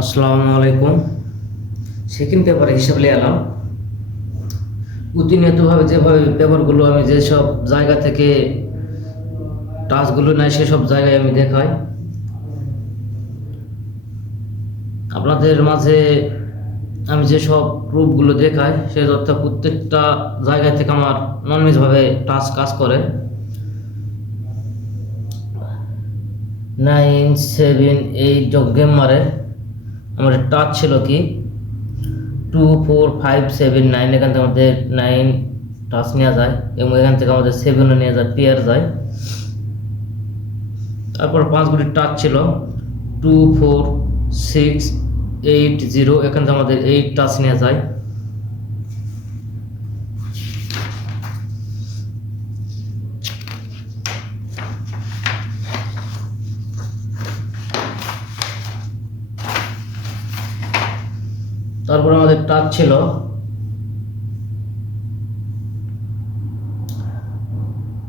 আসসালামু আলাইকুম। Second paper হিসাব নিয়ে এলাম। প্রতিনিয়তভাবে যেভাবে পেপারগুলো আমি যেসব জায়গা থেকে টাচগুলো নেয় সেসব জায়গায় আমি দেখাই আপনাদের মাঝে। আমি যেসব প্রুফগুলো দেখাই সে তথ্য প্রত্যেকটা জায়গা থেকে আমার ননভেজভাবে টাচ কাজ করে। 9, 7, 8 যোগ গেম মারে আমার টাচ ছিল কি 2, 4, 5, 7, 9। এখান থেকে আমাদের 9 টাচ নেওয়া যায় এবং এখান থেকে আমাদের 7ও নেওয়া যায়, পেয়ার যায়। তারপর 5 গুটি টাচ ছিল 2, 4, 6, 8, 0। এখান থেকে আমাদের 8 টাচ নেওয়া যায়। তারপর আমাদের টাচ ছিল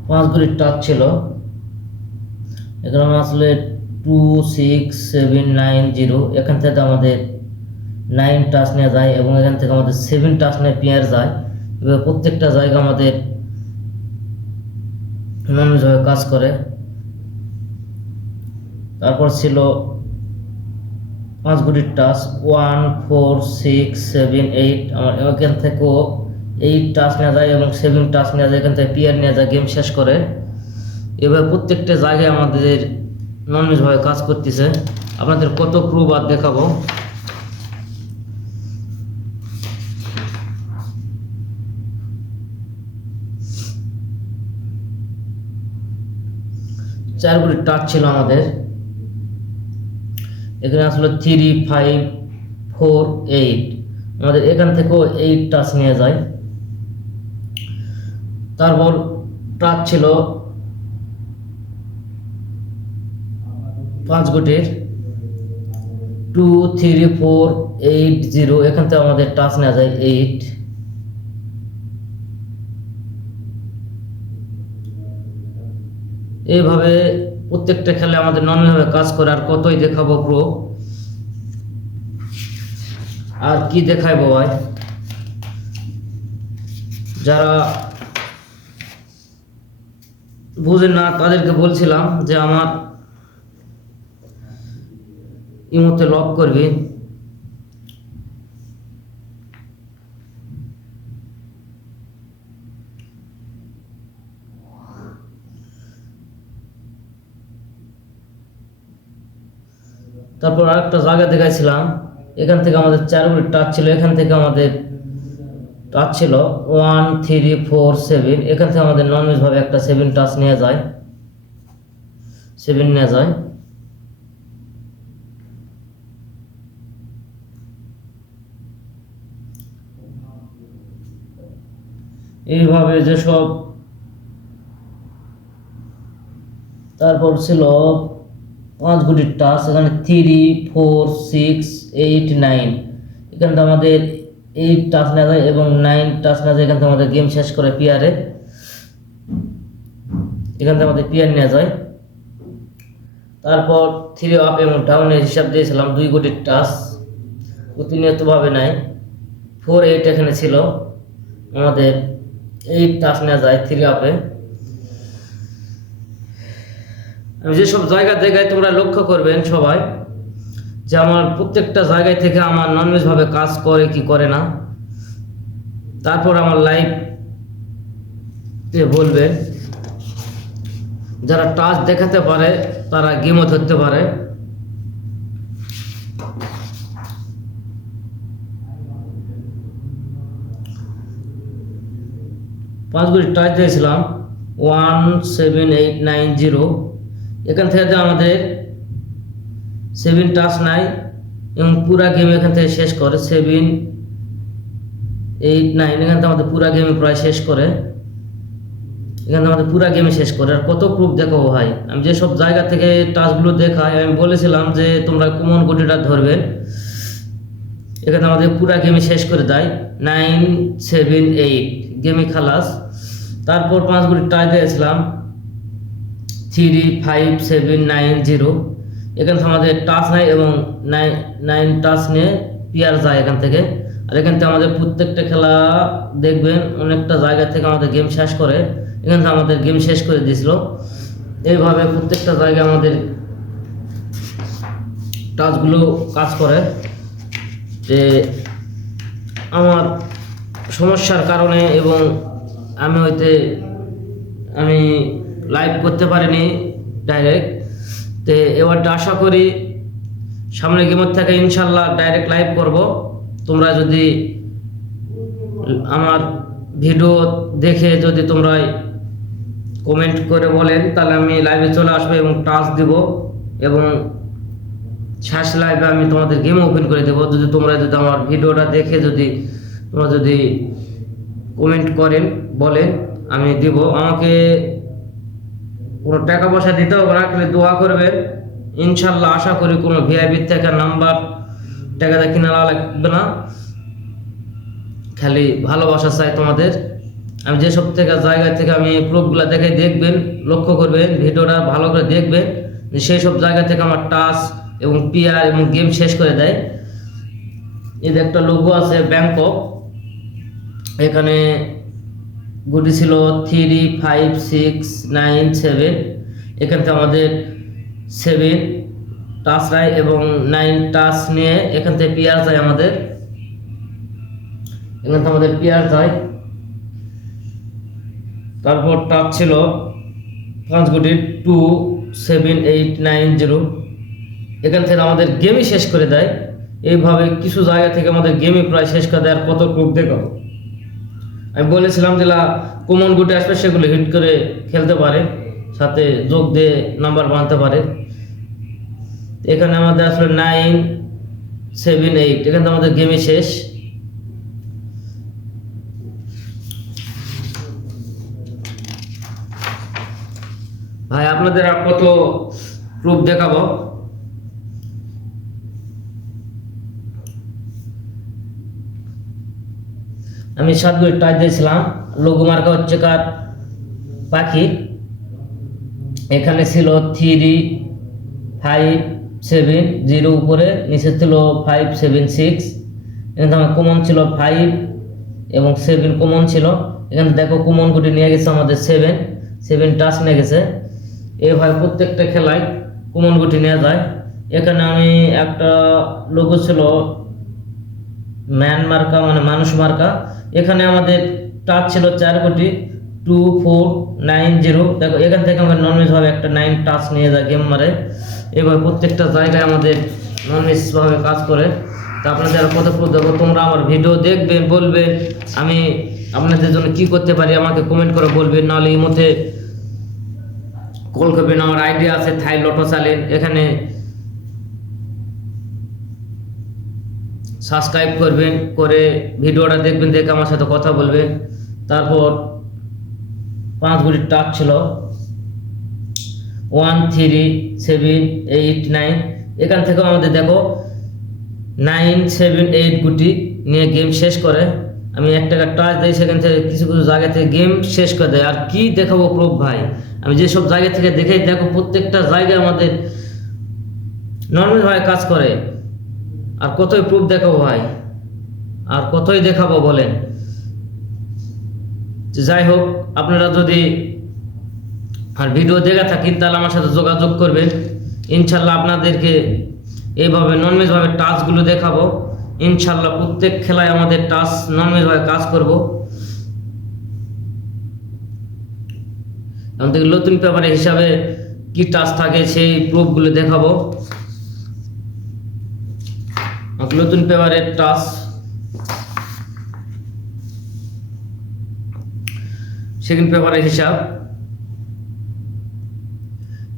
5 গুটির টাচ ছিল। এখানে আসলে 2, 6, 7, 9, 0। এখান থেকে আমাদের 9 টাচ নেওয়া যায় এবং এখান থেকে আমাদের 7 টাচ নিয়ে পেয়ার যায়। এবার প্রত্যেকটা জায়গা আমাদের ননভেজভাবে কাজ করে। তারপর ছিল 5 গুটির টাচ 1, 4, 6, 7, 8। আমার এখান থেকেও 8 টাচ নেওয়া যায় এবং 7 টাচ নেওয়া যায়, এখান থেকে পেয়ার নেওয়া যায়, গেম শেষ করে। এবার প্রত্যেকটা জায়গায় আমাদের ননভেজভাবে কাজ করতেছে। আপনাদের কত প্রুফ আর দেখাবো। চার গুটির টাচ ছিল আমাদের। এখানে আসলে 3, 5, 4, 8। আমাদের এখান থেকেও 8 টাচ নিয়ে যায়। তারপর টাচ ছিল 5 গুটির 2, 3, 4, 8, 0। এখান থেকে আমাদের টাচ নেওয়া যায় 8। এইভাবে প্রত্যেকটা খেলে আমাদের নর্মালভাবে কাজ করে। আর কতই দেখাবো প্রো, আর কি দেখাইবো ভাই। যারা বুঝেন না তাদেরকে বলছিলাম যে আমার ইমোতে লক করবি। তারপর আরেকটা জায়গা দেখাইছিলাম। এখান থেকে আমাদের 4 গুটি টাচ ছিল। এখান থেকে আমাদের টাচ ছিল 1, 3, 4, 7। এখান থেকে আমাদের ননভেজভাবে একটা 7 টাচ নেওয়া যায়, 7 নেওয়া যায়। এইভাবে যেসব তারপর ছিল 5 গুটির টাচ। এখানে 3, 4, 6, 8, 9। এখান থেকে আমাদের 8 টাচ নেওয়া যায় এবং 9 টাচ নেওয়া যায়। এখান থেকে আমাদের গেম শেষ করে পেয়ারে। এখান থেকে আমাদের পেয়ার নেওয়া যায়। তারপর 3 আপ এবং ডাউনের হিসাব দিয়েছিলাম 2 গুটির টাচ প্রতিনিয়তভাবে নেয়। 4, 8 এখানে ছিল, আমাদের 8 টাচ নেওয়া যায় 3 আপে। আমি যেসব জায়গা দেখাই তোমরা লক্ষ্য করবেন সবাই যে আমার প্রত্যেকটা জায়গায় থেকে আমার ননভেজভাবে কাজ করে কি করে না। তারপর আমার লাইভে বলবেন। যারা টাচ দেখাতে পারে তারা গেমও ধরতে পারে। পাঁচ গুটি টাচ দিয়েছিলাম 1, 7, 8, 9, 0। এখান থেকে আমাদের 7 টাচ নাই এবং পুরা গেম এখান থেকে শেষ করে 7, 8, 9। এখান থেকে আমাদের পুরা গেমে প্রায় শেষ করে। এখান থেকে আমাদের পুরা গেমে শেষ করে। আর কত প্রুফ দেখাবো ভাই। আমি যেসব জায়গা থেকে টাচগুলো দেখাই আমি বলেছিলাম যে তোমরা কোমন গুটিটা ধরবে। এখানে আমাদের পুরা গেমে শেষ করে দেয় 9, 7, 8 গেমে খালাস। তারপর 5 গুটি টাচ দিয়েছিলাম 3, 5, 7, 9, 0। এখান থেকে আমাদের টাচ নাই এবং নাইন টাচ নিয়ে পিয়ার যায় এখান থেকে। আর এখান থেকে আমাদের প্রত্যেকটা খেলা দেখবেন অনেকটা জায়গা থেকে আমাদের গেম শেষ করে, এখান থেকে আমাদের গেম শেষ করে দিয়েছিল। এইভাবে প্রত্যেকটা জায়গায় আমাদের টাচগুলো কাজ করে। যে আমার সমস্যার কারণে এবং আমি লাইভ করতে পারিনি ডাইরেক্ট, তো এবারটা আশা করি সামনে গেমের থেকে ইনশাল্লাহ ডাইরেক্ট লাইভ করব। তোমরা যদি আমার ভিডিও দেখে যদি তোমরা কমেন্ট করে বলেন তাহলে আমি লাইভে চলে আসবো এবং টাচ দিব, এবং শেষ লাইভে আমি তোমাদের গেম ওপেন করে দেবো। তোমরা যদি আমার ভিডিওটা দেখে তোমরা যদি কমেন্ট করেন বলেন আমি দিব। আমাকে কোনো টাকা পয়সা দিতে হবে না, খালি দোয়া করবেন। ইনশাল্লাহ আশা করি কোনো ভিআইপির থেকে নাম্বার টাকা দিয়ে কিনা লাগবে না, খালি ভালোবাসা চাই তোমাদের। আমি যেসব জায়গা থেকে আমি প্রুফগুলো দেখে দেখবেন, লক্ষ্য করবেন, ভিডিওটা ভালো করে দেখবেন, সেই সব জায়গা থেকে আমার টাচ এবং পিআর এবং গেম শেষ করে দেয়। এদের একটা লোগো আছে ব্যাংকক, এখানে গুটি ছিল 3, 5, 6, 9, 7। এখান থেকে আমাদের 7 টাচ রায় এবং 9 টাচ নিয়ে এখান থেকে পিআর যায় আমাদের। এখান থেকে আমাদের পিআর যায়। তারপর টাচ ছিল 5 গুটি 2, 7, 8, 9, 0। এখান থেকে আমাদের গেমই শেষ করে দেয়। এইভাবে কিছু জায়গা থেকে আমাদের গেমই প্রায় শেষ করে দেয়। আর কত প্রুফ দেখাবো। আমি বলেছিলাম যে কমন গুটি আসবে সেগুলো হিট করে খেলতে পারে, সাথে যোগ দিয়ে নাম্বার বানাতে পারে। এখানে আমাদের আসলে 9, 7, 8, এখান থেকে আমাদের গেমই শেষ। ভাই আপনাদের আর কত প্রুফ দেখাবো। আমি 7 গুটি টাচ দিয়েছিলাম। লোগো মার্কা হচ্ছে কার পাখি। এখানে ছিল 3, 5, 7, 0 উপরে, নিচে ছিল 5, 7, 6। এখানে আমার কমন ছিল 5 এবং 7 কমন ছিল। এখানে দেখো কমন গুটি নিয়ে গেছে আমাদের 7 টাচ নিয়ে গেছে। এইভাবে প্রত্যেকটা খেলায় কমন গুটি নেওয়া যায়। এখানে আমি একটা লোগো ছিল ম্যান মার্কা, মানে মানুষ মার্কা। এখানে আমাদের টাচ ছিল 4 গুটি 2, 4, 9, 0। দেখো এখান থেকে আমরা ননভেজ ভাবে একটা 9 টাচ নিয়ে যায় গেম মারে। এবার প্রত্যেকটা জায়গায় আমাদের ননভেজ ভাবে কাজ করে। তা আপনাদের কত প্রুফ দেখো, তোমরা আমার ভিডিও দেখবেন, বলবেন আমি আপনাদের জন্য কি করতে পারি, আমাকে কমেন্ট করে বলবেন। নাহলে এই মধ্যে কল করবেন, আমার আইডিয়া আছে থাই লটো চ্যানেল, এখানে সাবস্ক্রাইব করবেন, করে ভিডিওটা দেখবেন, দেখে আমার সাথে কথা বলবেন। তারপর 5 গুটির টাচ ছিল 1, 3, 7, 8, 9। এখান থেকে আমাদের দেখো 9, 7, 8 গুটি নিয়ে গেম শেষ করে। আমি 1 টাকা টাচ দিই, সেখান থেকে কিছু জায়গা থেকে গেম শেষ করে দেয়। আর কি দেখাবো প্রুফ ভাই, আমি যেসব জায়গা থেকে দেখে দেখো প্রত্যেকটা জায়গায় আমাদের নর্মাল ভাবে কাজ করে। আর কতই প্রুফ দেখাবো ভাই, আর কতই দেখাবো বলেন। যাই হোক, আপনারা যদি আর ভিডিও দেখে থাকেন তাহলে আমার সাথে যোগাযোগ করবেন। ইনশাল্লাহ আপনাদেরকে এইভাবে ননভেজ ভাবে টাচগুলো দেখাবো। ইনশাল্লাহ প্রত্যেক খেলায় আমাদের টাচ ননভেজ ভাবে কাজ করব। এখন থেকে নতুন পেপারে হিসাবে কি টাচ থাকে সেই প্রুফগুলো দেখাবো। নতুন পেপারের টাচ, সেকেন্ড পেপারের হিসাব।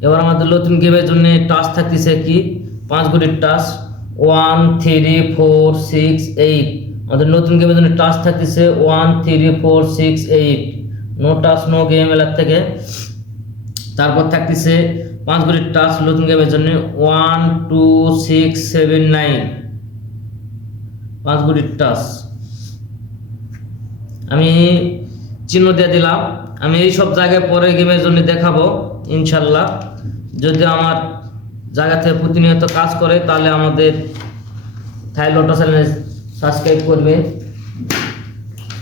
এবার আমাদের নতুন গেমের জন্য টাচ থাকতেছে কি 5 গুটির টাচ 1, 3, 4, 6, 8। আমাদের নতুন গেমের জন্য টাচ থাকতেছে 1, 3, 4, 6, 8। নো টাচ নো গেম এলার থেকে। তারপর থাকতেছে 5 গুটির টাচ নতুন গেমের জন্য 1, 2, 6, 7, 9। 5 গুটির টাচ আমি চিহ্ন দিয়ে দিলাম। আমি এই সব জায়গায় পরে গেমের জন্য দেখাবো ইনশাল্লাহ। যদি আমার জায়গা থেকে প্রতিনিয়ত কাজ করে, তাহলে আমাদের থাই লটাস চ্যানেল সাবস্ক্রাইব করবে,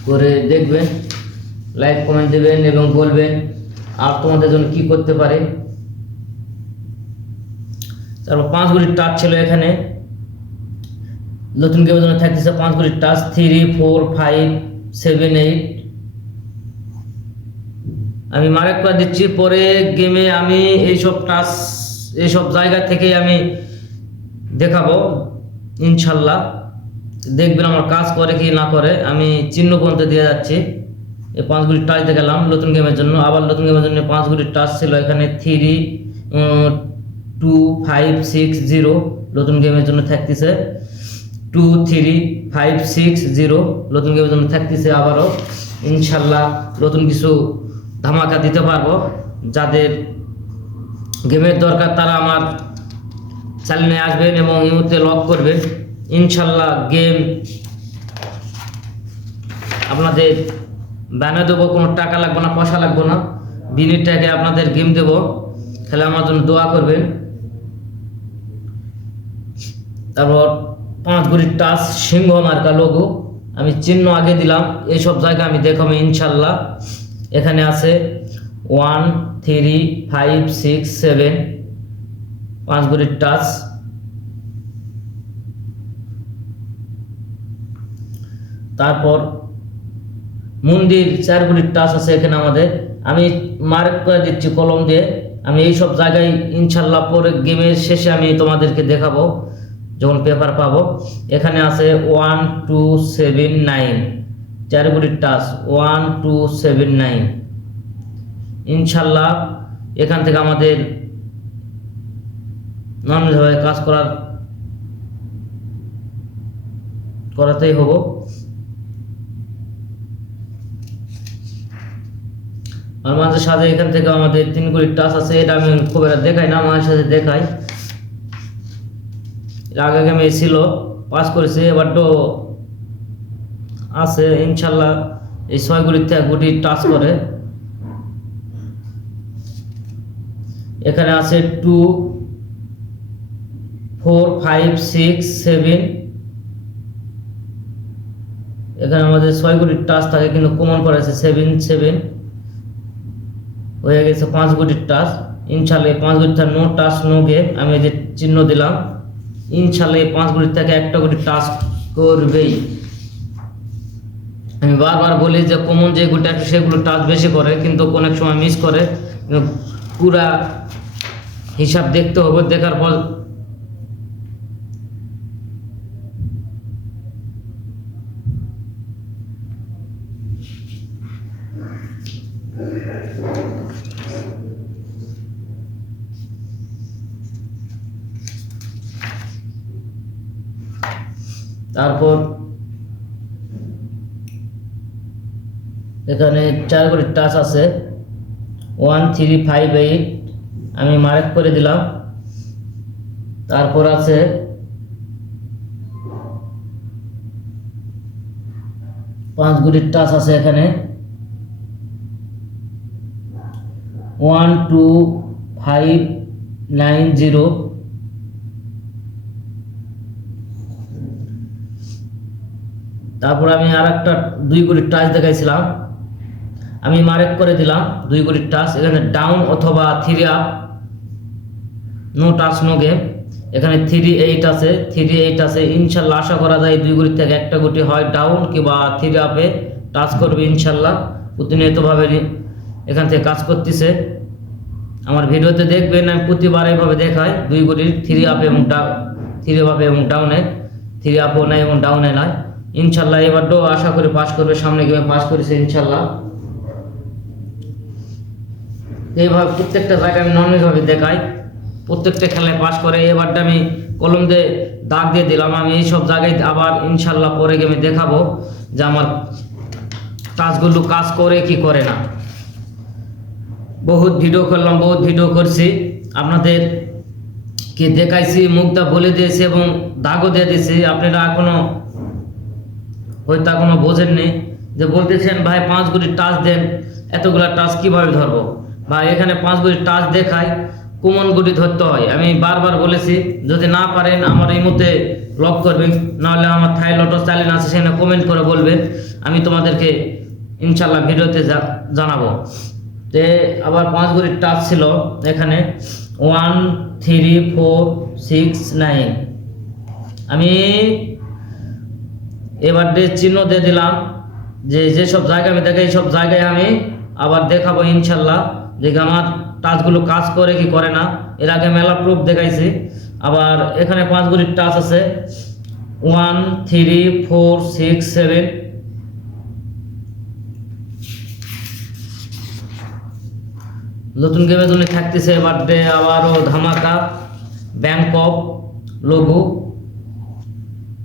করে দেখবেন, লাইক কমেন্ট দেবেন এবং বলবেন আর তোমাদের জন্য কি করতে পারে। তারপর 5 গুলির টাচ ছিল এখানে, নতুন গেমের জন্য থাকতেছে 5 গুলির টাচ 3, 4, 5, 7, 8। আমি মার্ক করে দিচ্ছি, পরে গেমে আমি এইসব টাচ এইসব জায়গা থেকে আমি দেখাবো ইনশাল্লাহ। দেখবেন আমার কাজ করে কি না করে। আমি চিহ্ন পর্যন্ত দিয়ে যাচ্ছি। এই 5 গুলির টাচ দেখালাম নতুন গেমের জন্য। আবার নতুন গেমের জন্য 5 গুলির টাচ ছিল এখানে 3, 2, 5, 6, 0 নতুন গেমের জন্য থাকতেছে 2, 3, 5, 6, 0 নতুন গেমের জন্য থাকতেছে। আবারও ইনশাল্লাহ নতুন কিছু ধামাকা দিতে পারবো। যাদের গেমের দরকার তারা আমার চ্যানেলে আসবেন এবং ইমোতে লক করবেন। ইনশাল্লাহ গেম আপনাদের বানিয়ে দেবো, কোনো টাকা লাগবে না, পয়সা লাগবে না, বিনির টাকায় আপনাদের গেম দেবো। তাহলে আমার জন্য দোয়া করবেন। তারপর 5 গুলির টাচ সিংহ মার্কা লোগো, আমি চিহ্ন আগে দিলাম। এইসব জায়গা আমি দেখাবো ইনশাল্লাহ। এখানে আছে 1, 3, 5, 6, 7 5 গুলির টাচ। তারপর মন্দির 4 গুলির টাচ আছে এখানে আমাদের। আমি মার্ক করে দিচ্ছি কলম দিয়ে। আমি এই সব জায়গায় ইনশাল্লাহ পরে গেমের শেষে আমি তোমাদেরকে দেখাবো যখন পেপার পাবো। এখানে আছে 1, 2, 7, 9 4 গুলির টাচ 1, 2, 7, 9। ইনশাল্লাহ এখান থেকে আমাদের নর্মালভাবে কাজ করাতেই হবো। আর মাঝে সাথে এখান থেকে আমাদের 3 গুলির টাচ আছে। এটা আমি খুব একটা দেখাই না, মাঝে সাথে দেখাই। আগে গেমে ছিল, পাস করেছে, এবার তো আছে ইনশাল্লাহ। এই 6 গুলির থেকে গুটি টাচ করে। এখানে আছে 2, 4, 5, 6, 7 এখানে আমাদের 6 গুলির টাচ থাকে, কিন্তু কমন পড়েছে 7, 7 হয়ে গেছে 5 গুলির টাচ। ইনশাল্লাহ এই 5 গুলির থেকে নো টাচ নো গেম। আমি যে চিহ্ন দিলাম ইনশাল্লাহ এই 5 গুলির থেকে একটা গুলি টাচ করবেই। আমি বারবার বলি যে কমন যে গুলিটা সেগুলো টাচ বেশি করে, কিন্তু অনেক সময় মিস করে। পুরা হিসাব দেখতে হবে, দেখার পর তারপর এখানে 4 গুলির টাচ আছে 1, 3, 5, 8 আমি মার্ক করে দিলাম। তারপর আছে 5 গুলির টাচ আছে এখানে 1, 2, 5, 9, 0 তারপর আমি আর একটা 2 গুলির টাচ দেখাইছিলাম, আমি মার্ক করে দিলাম 2 গুলির টাচ। এখানে ডাউন অথবা 3 up, no touch no game. এখানে 3, 8 আছে 3, 8 আছে। ইনশাল্লাহ আশা করা যায় 2 গুলির থেকে একটা গুটি হয় ডাউন কিংবা 3 আপে টাচ করবে ইনশাল্লাহ। প্রতিনিয়তভাবে এখান থেকে কাজ করতেছে। আমার ভিডিওতে দেখবেন আমি প্রতিবার এইভাবে দেখাই 2 গুলির 3 আপ এবং 3 আপ এবং ডাউনে, 3 আপও নাই এবং ডাউনে নাই। ইনশাল্লাহ এবারও আশা করি পাস করবে, সামনে গেমে পাস করেছে ইনশাল্লাহ। এইভাবে প্রত্যেকটা জায়গায় আমি নর্মালভাবে দেখাই, প্রত্যেকটা খেলায় পাস করে। এবারটা আমি কলম দিয়ে দাগ দিয়ে দিলাম। আমি এইসব জায়গায় আবার ইনশাল্লাহ পরে গেমে দেখাবো যে আমার টাচগুলো কাজ করে কি করে না। বহুত ভিডিও করলাম, বহুত ভিডিও করছি, আপনাদেরকে দেখাইছি, মুখটা বলে দিয়েছি এবং দাগও দিয়ে দিয়েছি। আপনারা হয়তো এখনো বোঝেননি, যে বলতেছেন ভাই 5 গুলির টাচ দেন, এতগুলা টাচ কিভাবে ধরবো। ভাই এখানে 5 গুলির টাচ দেখায়, কমন গুটি ধরতে হয়। আমি বারবার বলেছি, যদি না পারেন আমার এই মধ্যে লক করবেন, নাহলে আমার থাই লটস চ্যানেল আছে সেখানে কমেন্ট করে বলবেন, আমি তোমাদেরকে ইনশাল্লাহ ভিডিওতে জানাবো। তে আবার 5 গুটির টাচ ছিল এখানে 1 3 4 6 9। আমি এবার চিহ্ন দিয়ে দিলাম, যেসব জায়গায় আমি দেখাই এই সব জায়গায় আমি আবার দেখাবো ইনশাল্লাহ, যে আমার টাচগুলো কাজ করে কি করে না। এর আগে মেলা প্রুফ দেখাইছি। আবার এখানে 5 গুটির টাচ আছে 1 3 4 6 7। নতুন গেমের জন্য থাকতেছে বার্থডে, আবারও ধামাকা, ব্যাংকক লোগো।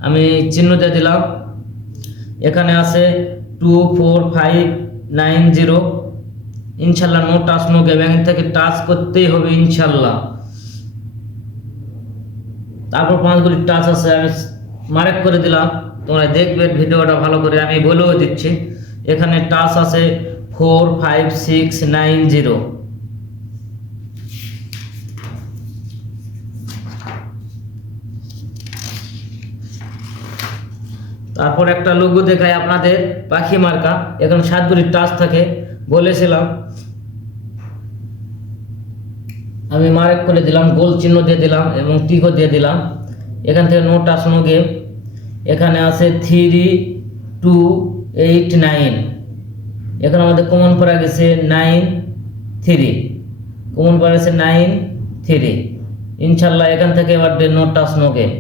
আমি চিহ্ন দিয়ে দিলাম। এখানে আছে 2 4 5 9 0। ইনশাল্লাহ no touch no game, bank থেকে টাচ করতেই হবে ইনশাল্লাহ। তারপর 5 গুটির টাচ আছে, আমি মার্ক করে দিলাম, তোমরা দেখবে ভিডিওটা ভালো করে, আমি বলেও দিচ্ছি। এখানে টাচ আছে 4 5 6 9 0। তারপর একটা লোগো দেখায় আপনাদের, পাখি মার্কা। এখানে 7 গুটির টাচ থাকে, বলেছিলাম। আমি মার্ক করে দিলাম, গোল চিহ্ন দিয়ে দিলাম এবং টিকও দিয়ে দিলাম। এখান থেকে নো টাচ নো গেম। এখানে আছে 3 2 8 9। এখানে আমাদের কমন পড়া গেছে 9 3, কমন পড়া গেছে 9 3। ইনশাল্লাহ এখান থেকে এবার নো টাচ নো গেম।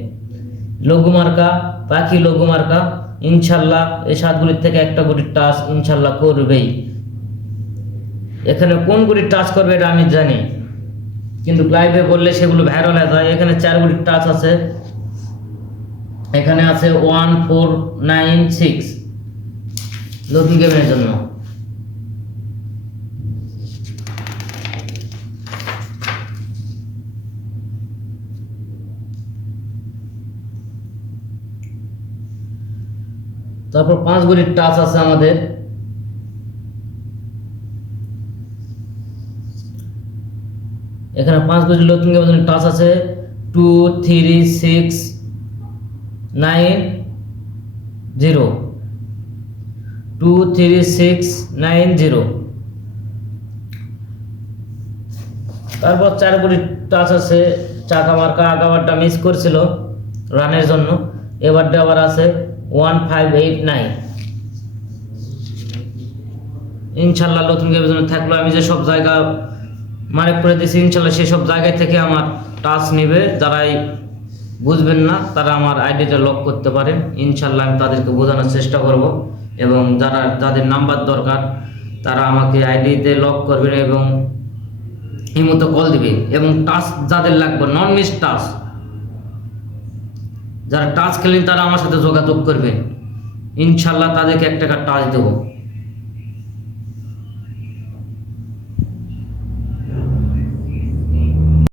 লঘু মার্কা, পাখি লঘু মার্কা। ইনশাল্লাহ এই 7 গুলির থেকে একটা গুটির টাচ ইনশাল্লাহ করবেই। এখানে কোন গুটির টাচ করবে এটা আমি জানি, কিন্তু লাইভে বললে সেগুলো ভাইরাল হয়ে যায়। এখানে 4 গুটির টাচ আছে। এখানে আছে 1 4 9 6 নতুন গেমের জন্য। তারপর 5 গুটির টাচ আছে আমাদের। এখানে 5 গুটির নতুন গেমের জন্য টাচ আছে 2 3 6 9 0, 2 3 6 9 0। তারপর 4 গুটির টাচ আছে চাকা মার্কা। আগাবারটা মিস করছিল রানের জন্য, এবারটা আবার আছে 1 5 8 9। ইনশাল্লাহ নতুন গেমের জন্য থাকলো। আমি যে সব জায়গা মার্ক করে দিয়েছি ইনশাল্লাহ সেই সব জায়গায় থেকে আমার টাচ নেবে। যারাই বুঝবেন না তারা আমার আইডিটা লক করতে পারেন ইনশাল্লাহ, আমি তাদেরকে বোঝানোর চেষ্টা করব। এবং যাদের নাম্বার দরকার তারা আমাকে আইডিতে লক করবেন এবং এই মতো কল দিবে। এবং টাচ যাদের লাগবে, নন মিস টাচ, যারা টাচ খেলেন তারা আমার সাথে যোগাযোগ করবেন ইনশাল্লাহ, তাদেরকে 1 টাকা টাচ দেবো।